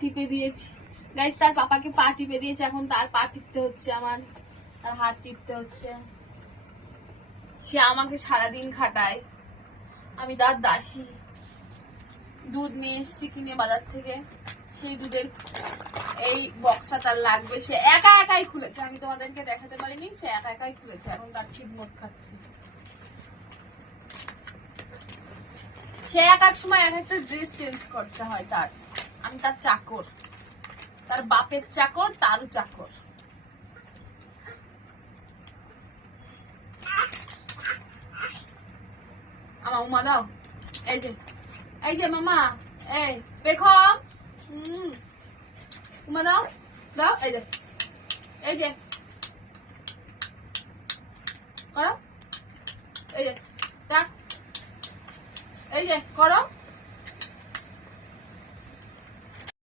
টিপে দিয়েছি গাইস, তার পাপাকে পা টিপে দিয়েছে, এখন তার পা টিপতে হচ্ছে, আমার তার হাত টিপতে হচ্ছে। সে আমাকে সারাদিন খাটায়, আমি তার দাসী। দুধ নিয়ে এসছি কিনে বাজার থেকে, সেই দুধের এই বক্সটা তার লাগবে, সে একা একাই খুলেছে, আমি তোমাদেরকে দেখাতে পারিনি, সে একা একাই খুলেছে, এখন তার ঠিক মত খাচ্ছে। সে এক এক সময় এক একটা ড্রেস চেঞ্জ করতে হয় তার, আমি তার চাকর, তার বাপের চাকর, তারও চাকর। আমার উমা দাও, এই যে মামা, এই বেখম, উমা দাও দাও, এই যে করো, এই যে করো।